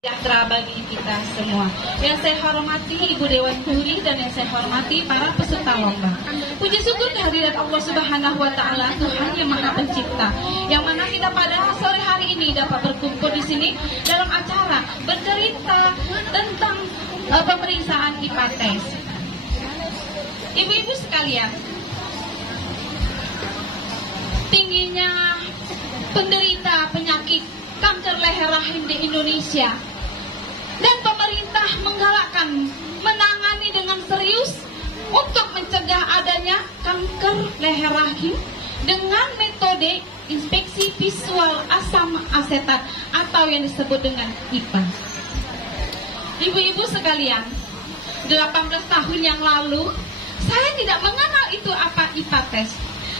sejahtera bagi kita semua. Yang saya hormati Ibu Dewan Juri dan yang saya hormati para peserta lomba. Puji syukur kehadirat Allah Subhanahu wa Ta'ala, Tuhan yang Maha Pencipta, yang mana kita pada sore hari ini dapat berkumpul di sini dalam acara bercerita tentang pemeriksaan IPA tes. Ibu-ibu sekalian, tingginya penderita penyakit kanker leher rahim di Indonesia, dan pemerintah menggalakkan menangani dengan serius untuk mencegah adanya kanker leher rahim dengan metode inspeksi visual asam asetat atau yang disebut dengan IPA. Ibu-ibu sekalian, 18 tahun yang lalu saya tidak mengenal itu apa IPA tes.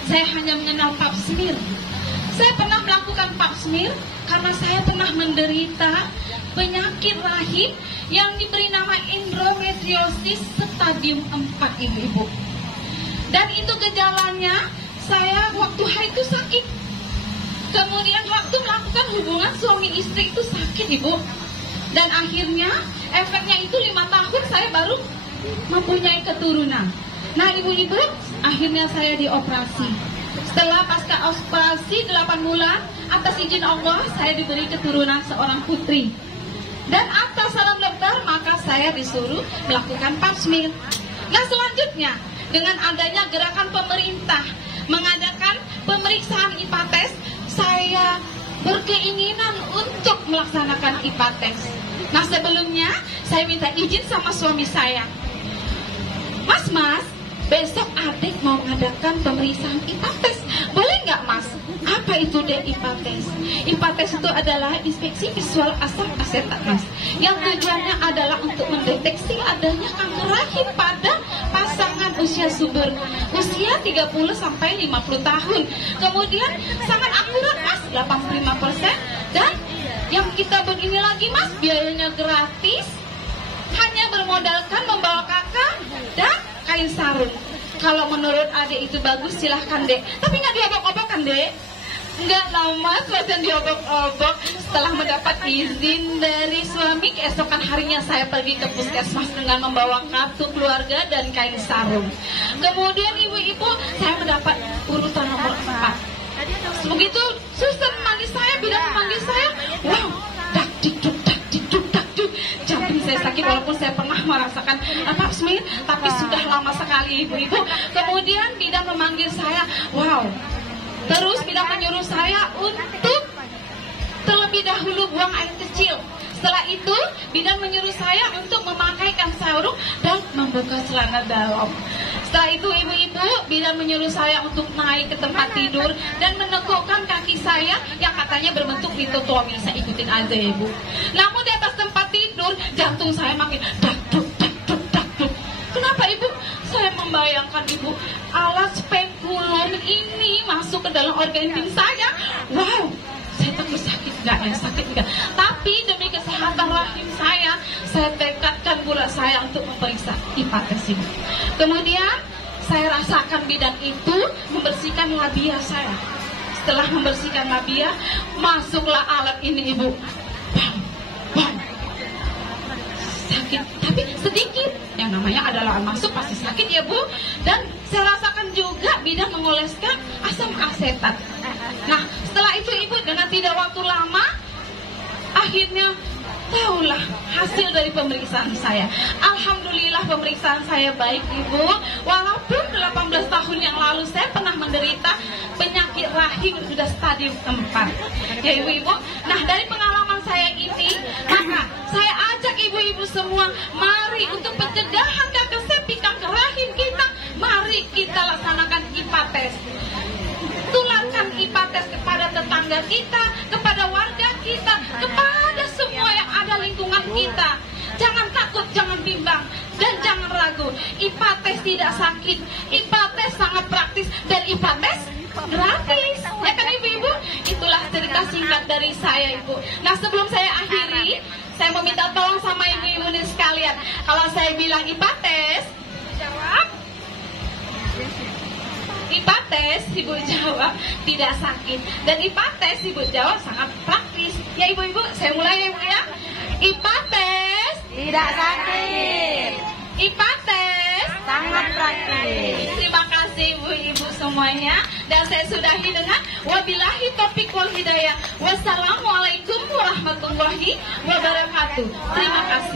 Saya hanya mengenal pap smear. Saya pernah melakukan pap smear karena saya pernah menderita penyakit rahim yang diberi nama endometriosis stadium 4, ibu-ibu. Dan itu gejalanya, saya waktu haid itu sakit. Kemudian waktu melakukan hubungan suami istri itu sakit, ibu. Dan akhirnya efeknya itu 5 tahun saya baru mempunyai keturunan. Nah, ibu-ibu, akhirnya saya dioperasi. Setelah pasca operasi 8 bulan, atas izin Allah, saya diberi keturunan seorang putri. Dan atas salam lebar, maka saya disuruh melakukan pap smear. Nah, selanjutnya, dengan adanya gerakan pemerintah mengadakan pemeriksaan IPA tes, saya berkeinginan untuk melaksanakan IPA tes. Nah, sebelumnya, saya minta izin sama suami saya. Mas, besok adik mau mengadakan pemeriksaan IPA tes. Boleh nggak, Mas? Apa itu deh IPA tes? IPA tes itu adalah inspeksi visual asam asetat, Mas. Yang tujuannya adalah untuk mendeteksi adanya kanker rahim pada pasangan usia subur, usia 30 sampai 50 tahun. Kemudian sangat akurat, Mas, 85%. Dan yang kita begini lagi, Mas, biayanya gratis. Hanya bermodalkan membawa kakak dan kain sarung. Kalau menurut adik itu bagus, silahkan, Dek. Tapi nggak diobok-obok kan, Dek? Nggak lama, selesai diobok-obok. Setelah mendapat izin dari suami, keesokan harinya saya pergi ke puskesmas dengan membawa kartu keluarga dan kain sarung. Kemudian ibu-ibu, saya mendapat urutan nomor 4. Begitu suster memanggil saya, bidan memanggil saya, wow, dak-dik-duk, dak-dik-duk, dak-duk. Jantung saya sakit walaupun saya pernah merasakan pap smear, tapi sudah lama sekali, ibu-ibu. Kemudian bidan memanggil saya, wow. Terus bidan menyuruh saya untuk terlebih dahulu buang air kecil. Setelah itu bidan menyuruh saya untuk memakaikan sarung dan membuka celana dalam. Setelah itu ibu-ibu, bidan menyuruh saya untuk naik ke tempat tidur dan menekukkan kaki saya yang katanya berbentuk litotomi. Saya ikutin aja, ibu. Namun di atas tempat tidur, jantung saya makin dak-duk, dak-duk, dak-duk. Kenapa, ibu? Saya membayangkan, ibu, alat spekulum ini masuk ke dalam organ intim saya. Wow, saya takut sakit nggak ya, sakit nggak. Tapi demi kesehatan rahim saya tekadkan pula saya untuk memeriksa IPA tes ini. Kemudian saya rasakan bidan itu membersihkan labia saya. Setelah membersihkan labia, masuklah alat ini, ibu. Bam, bam. Sakit, tapi sedikit. Yang namanya adalah masuk pasti sakit, ya, Bu. Dan saya rasakan juga bidan mengoleskan asam asetat. Nah, setelah itu, ibu, dengan tidak waktu lama, akhirnya tahulah hasil dari pemeriksaan saya. Alhamdulillah pemeriksaan saya baik, ibu. Walaupun 18 tahun yang lalu saya pernah menderita penyakit rahim sudah stadium 4. Ya, ibu-ibu. Nah, dari pengalaman saya ini, maka saya ajak ibu-ibu semua, mari untuk pencegahan kanker septik, kanker rahim kita, mari kita laksanakan IPA tes. Tularkan IPA tes kepada tetangga kita, kepada warga kita, kepada semua yang ada lingkungan kita. Jangan takut, jangan bimbang, dan jangan ragu. IPA tes tidak sakit, IPA tes sangat praktis, dan IPA tes gratis. Ya kan, ibu-ibu? Itulah cerita singkat dari saya, ibu. Nah, sebelum saya akhiri, saya meminta tolong sama ibu-ibu ini sekalian. Kalau saya bilang IPA tes, jawab. IPA tes, ibu jawab tidak sakit. Dan IPA tes, ibu jawab sangat praktis. Ya, ibu-ibu, saya mulai ya, ibu ya. IPA Tidak sakit. IPA tes Sangat praktis. Terima kasih ibu-ibu semuanya. Dan saya sudahi dengan wabillahi taufiq wal hidayah. Wassalamualaikum warahmatullahi wabarakatuh. Terima kasih.